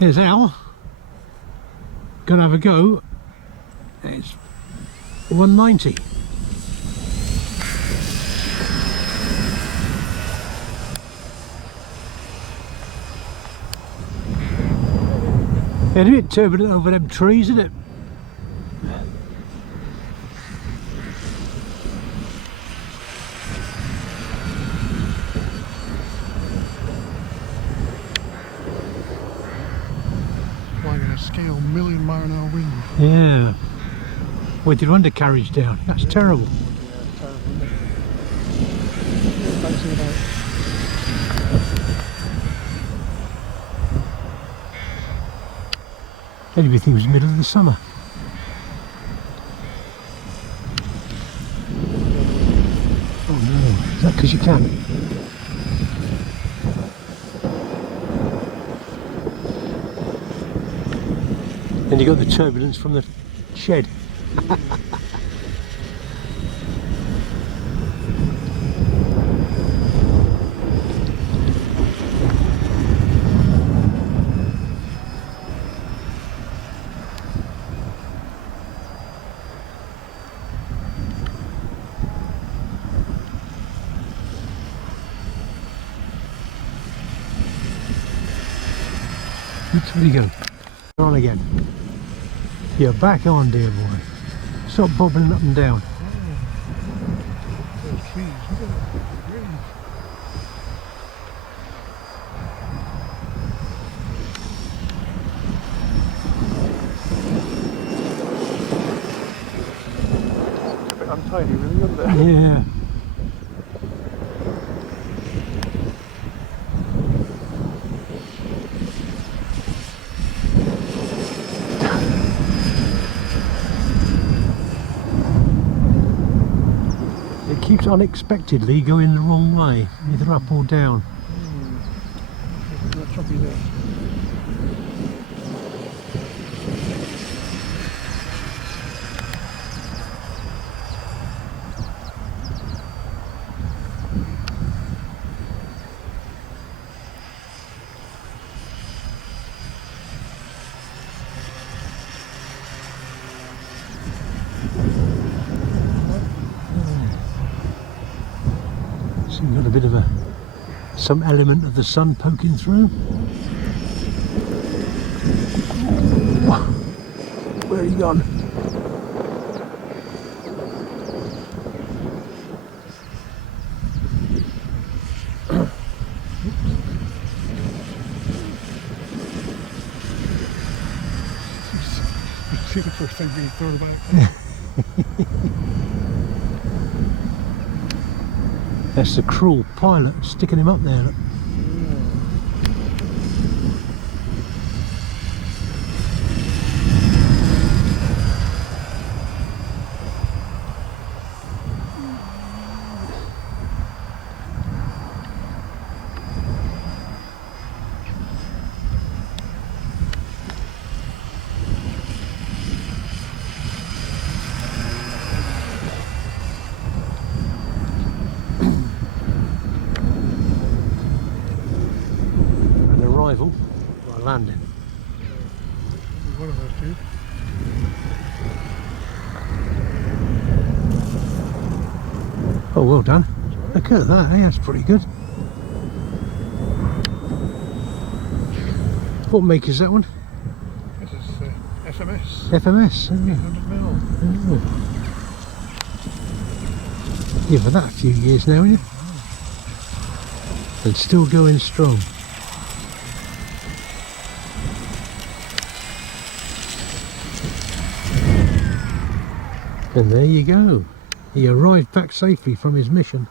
Here's Al. Gonna have a go. It's 190. It's a bit turbulent over them trees, isn't it? Like a scale million-mile-an-hour wind. Yeah. With your undercarriage down. That's terrible. Yeah, terrible, isn't it? Bouncing about. Everything was middle of the summer. Oh no, is that because you can? Then you got the turbulence from the shed. Oops, where'd he go? You're on again. You're back on, dear boy. Stop bobbling up and down. Those trees, look at that. Green. A bit untidy, really, isn't it? Yeah. It keeps unexpectedly going the wrong way, either up or down. Not choppy there. So you've got a bit of some element of the sun poking through. Where are you gone? See the first time being thrown back. That's the cruel pilot sticking him up there. Look. Arrival or landing. One of those two. Oh, well done. Look at that, that's pretty good. What make is that one? This is FMS. FMS, isn't it? 100 mil. Oh. Give her that a few years now, isn't it? And still going strong. And there you go. He arrived back safely from his mission.